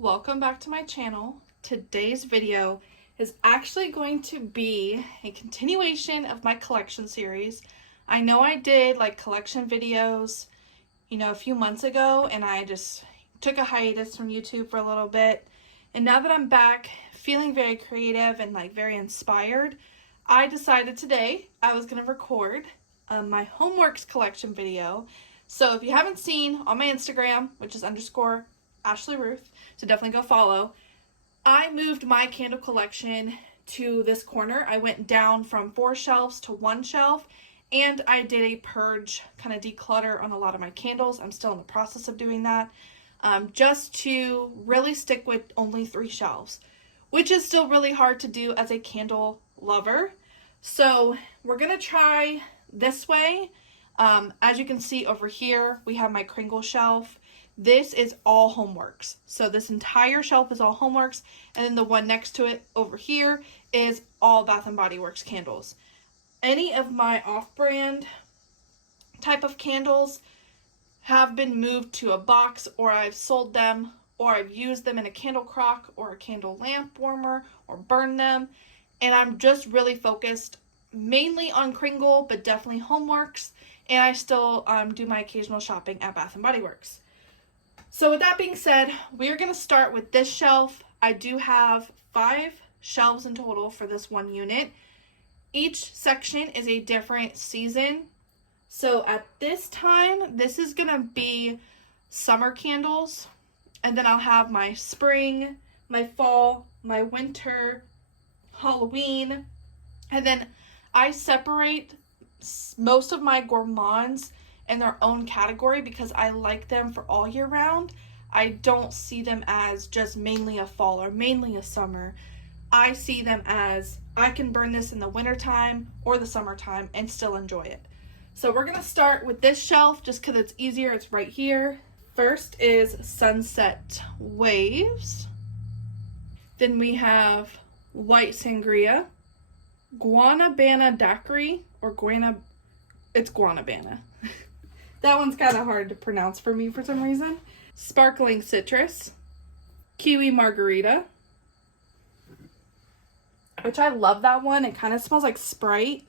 welcome back to my channel. Today's video is actually going to be a continuation of my collection series. I know I did like collection videos, a few months ago, and I just took a hiatus from YouTube for a little bit. And now that I'm back feeling very creative and like very inspired, I decided today I was going to record my Homeworx collection video. So if you haven't seen on my Instagram, which is _Ashley Ruth, so definitely go follow. I moved my candle collection to this corner. I went down from 4 shelves to 1 shelf, and I did a purge, kind of declutter on a lot of my candles. I'm still in the process of doing that, just to really stick with only 3 shelves, which is still really hard to do as a candle lover. So we're gonna try this way. As you can see over here, we have my Kringle shelf. This is all Homeworx. So this entire shelf is all Homeworx, and then the one next to it over here is all Bath & Body Works candles. Any of my off-brand type of candles have been moved to a box, or I've sold them, or I've used them in a candle crock or a candle lamp warmer, or burned them. And I'm just really focused mainly on Kringle, but definitely Homeworx. And I still do my occasional shopping at Bath & Body Works. So with that being said, we are going to start with this shelf. I do have 5 shelves in total for this one unit. Each section is a different season. So at this time, this is going to be summer candles. And then I'll have my spring, my fall, my winter, Halloween. And then I separate most of my Gourmands in their own category because I like them for all year round. I don't see them as just mainly a fall or mainly a summer. I see them as I can burn this in the wintertime or the summertime and still enjoy it. So we're gonna start with this shelf just because it's easier. It's right here. First is Sunset Waves. Then we have White Sangria, Guanabana Daiquiri, or it's Guanabana. That one's kind of hard to pronounce for me for some reason. Sparkling Citrus, Kiwi Margarita, which I love that one. It kind of smells like Sprite,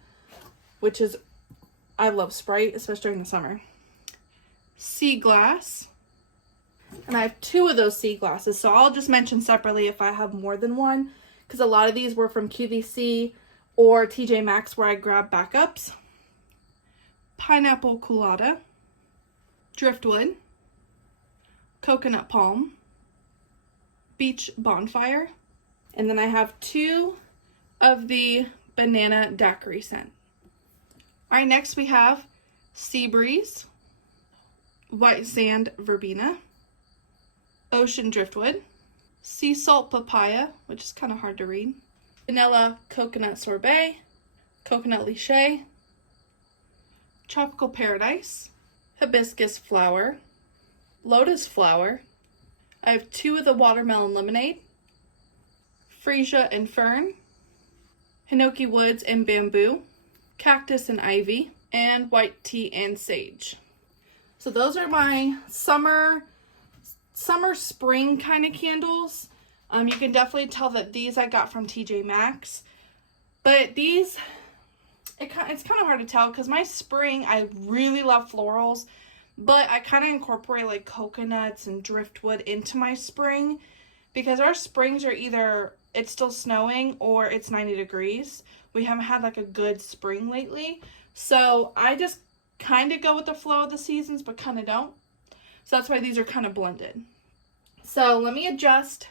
I love Sprite, especially during the summer. Sea Glass, and I have 2 of those sea glasses, so I'll just mention separately if I have more than one, because a lot of these were from QVC or TJ Maxx where I grab backups. Pineapple Colada, Driftwood, Coconut Palm, Beach Bonfire, and then I have 2 of the Banana Daiquiri scent. Alright, next we have Sea Breeze, White Sand Verbena, Ocean Driftwood, Sea Salt Papaya, which is kind of hard to read, Vanilla Coconut Sorbet, Coconut Liche, Tropical Paradise, Hibiscus Flower, Lotus Flower. I have 2 of the Watermelon Lemonade, Freesia and Fern, Hinoki Woods and Bamboo, Cactus and Ivy, and White Tea and Sage. So those are my summer spring kind of candles. You can definitely tell that these I got from TJ Maxx, but these, it's kind of hard to tell because my spring, I really love florals, but I kind of incorporate like coconuts and driftwood into my spring because our springs are either it's still snowing or it's 90 degrees. We haven't had like a good spring lately. So I just kind of go with the flow of the seasons, but kind of don't. So that's why these are kind of blended. So let me adjust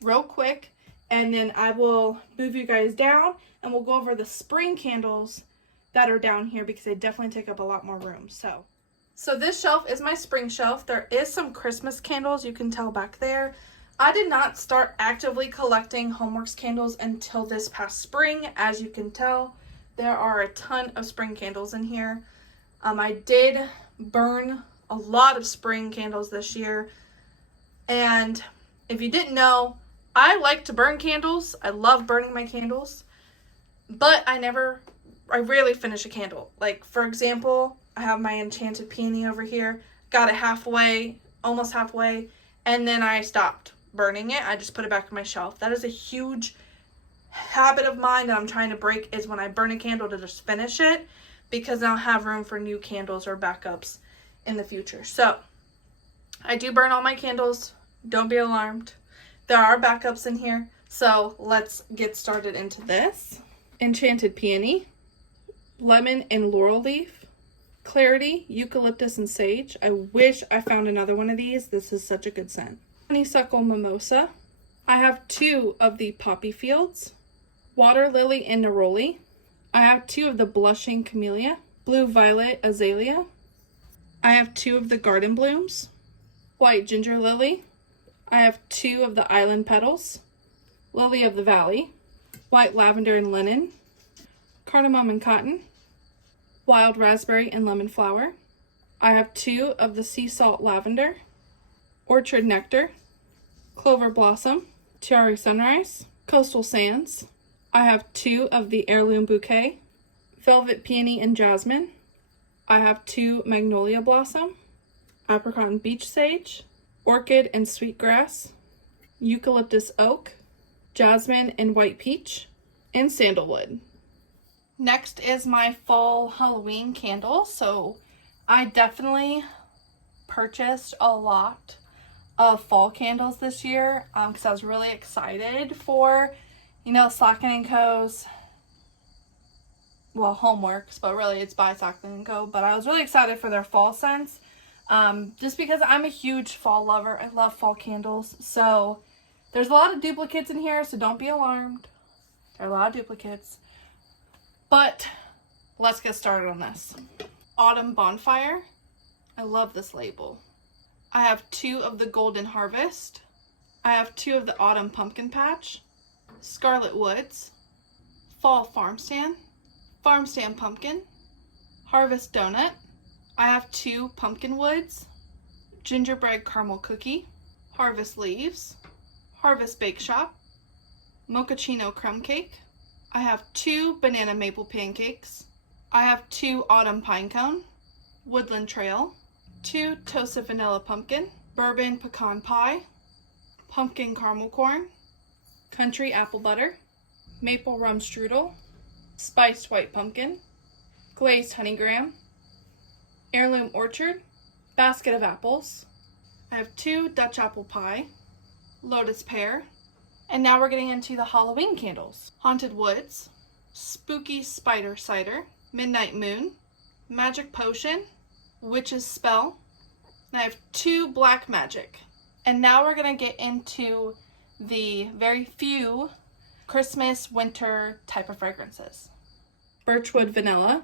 real quick and then I will move you guys down and we'll go over the spring candles that are down here because they definitely take up a lot more room. So this shelf is my spring shelf. There is some Christmas candles, you can tell back there. I did not start actively collecting Homeworx candles until this past spring. As you can tell, there are a ton of spring candles in here. I did burn a lot of spring candles this year. And if you didn't know, I like to burn candles. I love burning my candles. But I rarely finish a candle. Like, for example, I have my Enchanted Peony over here. Got it halfway, almost halfway, and then I stopped. burning it. I just put it back on my shelf. That is a huge habit of mine that I'm trying to break, is when I burn a candle to just finish it, because I don't have room for new candles or backups in the future. So I do burn all my candles. Don't be alarmed. There are backups in here. So let's get started into this. Enchanted Peony, Lemon and Laurel Leaf, Clarity, Eucalyptus and Sage. I wish I found another one of these. This is such a good scent. Honeysuckle Mimosa. I have 2 of the Poppy Fields, Water Lily and Neroli. I have 2 of the Blushing Camellia, Blue Violet Azalea. I have 2 of the Garden Blooms, White Ginger Lily. I have 2 of the Island Petals, Lily of the Valley, White Lavender and Linen, Cardamom and Cotton, Wild Raspberry and Lemon Flower. I have 2 of the Sea Salt Lavender, Orchard Nectar, Clover Blossom, Tiare Sunrise, Coastal Sands. I have 2 of the Heirloom Bouquet, Velvet Peony and Jasmine. I have 2 Magnolia Blossom, Apricot and Beach Sage, Orchid and Sweetgrass, Eucalyptus Oak, Jasmine and White Peach, and Sandalwood. Next is my fall Halloween candle. So I definitely purchased a lot of fall candles this year because I was really excited for, Slackin' & Co.'s, well, Homeworx, but really it's by Slackin & Co. But I was really excited for their fall scents just because I'm a huge fall lover. I love fall candles. So there's a lot of duplicates in here, so don't be alarmed. There are a lot of duplicates. But let's get started on this. Autumn Bonfire. I love this label. I have 2 of the Golden Harvest. I have 2 of the Autumn Pumpkin Patch, Scarlet Woods, Fall Farm Stand Pumpkin, Harvest Donut. I have 2 Pumpkin Woods, Gingerbread Caramel Cookie, Harvest Leaves, Harvest Bake Shop, Mochaccino Crumb Cake. I have 2 Banana Maple Pancakes. I have 2 Autumn Pine Cone, Woodland Trail, 2 Toasted Vanilla Pumpkin, Bourbon Pecan Pie, Pumpkin Caramel Corn, Country Apple Butter, Maple Rum Strudel, Spiced White Pumpkin, Glazed Honey Graham, Heirloom Orchard, Basket of Apples. I have 2 Dutch Apple Pie, Lotus Pear, and now we're getting into the Halloween candles. Haunted Woods, Spooky Spider Cider, Midnight Moon, Magic Potion, Witch's Spell, and I have 2 Black Magic. And now we're going to get into the very few Christmas, winter type of fragrances. Birchwood Vanilla,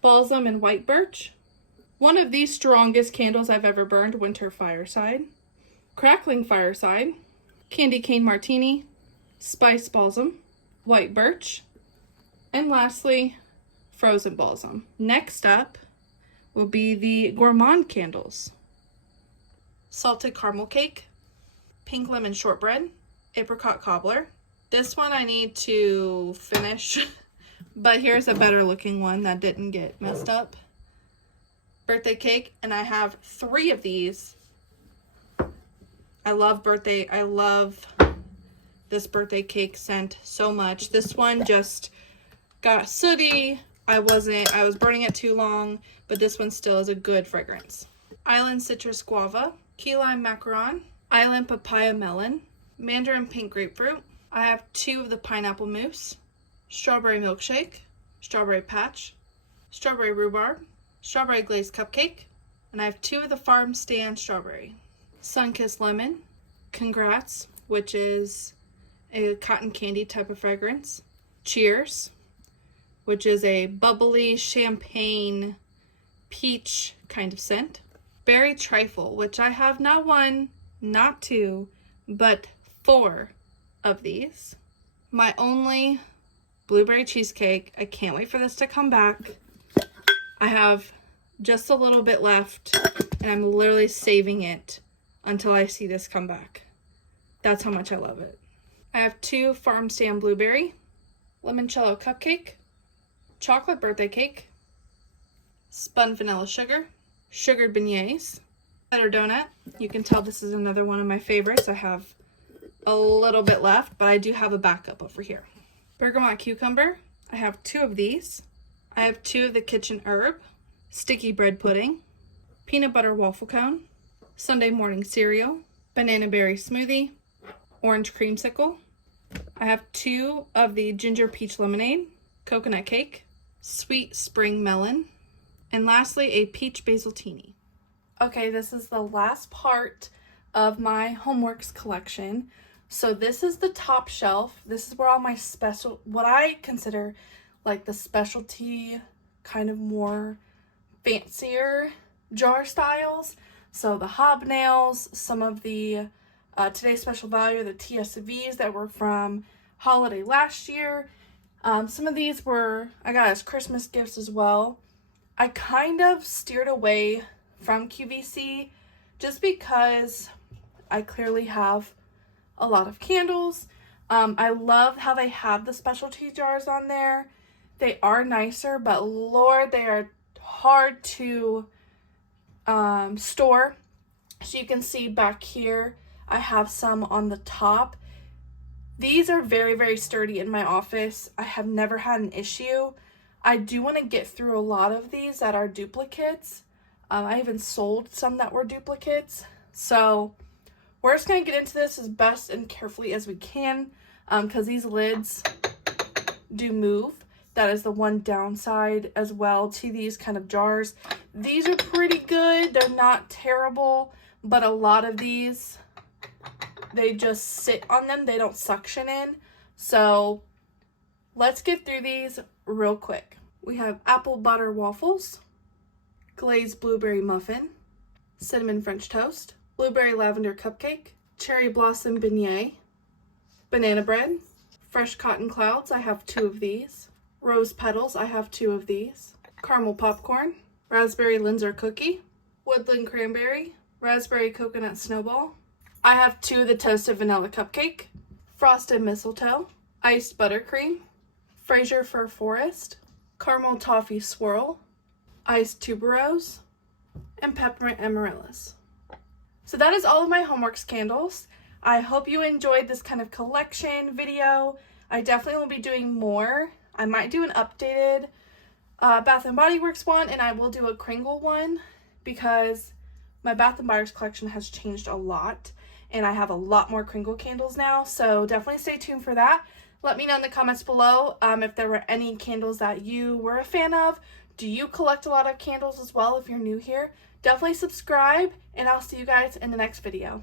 Balsam and White Birch, one of the strongest candles I've ever burned, Winter Fireside, Crackling Fireside, Candy Cane Martini, Spice Balsam, White Birch, and lastly, Frozen Balsam. Next up will be the Gourmand candles. Salted Caramel Cake, Pink Lemon Shortbread, Apricot Cobbler. This one I need to finish, but here's a better looking one that didn't get messed up. Birthday Cake, and I have 3 of these. I love this birthday cake scent so much. This one just got sooty. I was burning it too long, but this one still is a good fragrance. Island Citrus Guava, Key Lime Macaron, Island Papaya Melon, Mandarin Pink Grapefruit. I have 2 of the Pineapple Mousse, Strawberry Milkshake, Strawberry Patch, Strawberry Rhubarb, Strawberry Glazed Cupcake, and I have 2 of the Farm Stand Strawberry. Sunkissed Lemon, Congrats, which is a cotton candy type of fragrance. Cheers, which is a bubbly champagne peach kind of scent. Berry Trifle, which I have not 1, not 2, but 4 of these. My only blueberry cheesecake. I can't wait for this to come back. I have just a little bit left, and I'm literally saving it until I see this come back. That's how much I love it. I have 2 Farm Stand Blueberry, Limoncello Cupcake, Chocolate Birthday Cake, Spun Vanilla Sugar, Sugared Beignets, Cheddar donut. You can tell this is another one of my favorites. I have a little bit left, but I do have a backup over here. Bergamot cucumber. I have 2 of these. I have 2 of the kitchen herb. Sticky bread pudding. Peanut butter waffle cone. Sunday morning cereal. Banana berry smoothie. Orange creamsicle. I have 2 of the ginger peach lemonade. Coconut cake. Sweet spring melon. And lastly, a peach basiltini. Okay, this is the last part of my Homeworx collection. So this is the top shelf. This is where all my what I consider like the specialty, kind of more fancier jar styles. So the hobnails, some of the Today's Special Value, the TSVs that were from holiday last year. Some of these I got as Christmas gifts as well. I kind of steered away from QVC just because I clearly have a lot of candles. I love how they have the specialty jars on there. They are nicer, but Lord, they are hard to store. So you can see back here, I have some on the top. These are very, very sturdy in my office. I have never had an issue. I do want to get through a lot of these that are duplicates. I even sold some that were duplicates. So we're just going to get into this as best and carefully as we can because these lids do move. That is the one downside as well to these kind of jars. These are pretty good. They're not terrible, but a lot of these, they just sit on them. They don't suction in. So let's get through these real quick. We have apple butter waffles, glazed blueberry muffin, cinnamon French toast, blueberry lavender cupcake, cherry blossom beignet, banana bread, fresh cotton clouds. I have 2 of these. Rose petals. I have 2 of these. Caramel popcorn, raspberry Linzer cookie, woodland cranberry, raspberry coconut snowball. I have 2 of the toasted vanilla cupcake, frosted mistletoe, iced buttercream, Fraser fir forest, caramel toffee swirl, iced tuberose, and peppermint amaryllis. So that is all of my Homeworx candles. I hope you enjoyed this kind of collection video. I definitely will be doing more. I might do an updated Bath & Body Works one, and I will do a Kringle one because my Bath & Body Works collection has changed a lot, and I have a lot more Kringle candles now, so definitely stay tuned for that. Let me know in the comments below if there were any candles that you were a fan of. Do you collect a lot of candles as well if you're new here? Definitely subscribe, and I'll see you guys in the next video.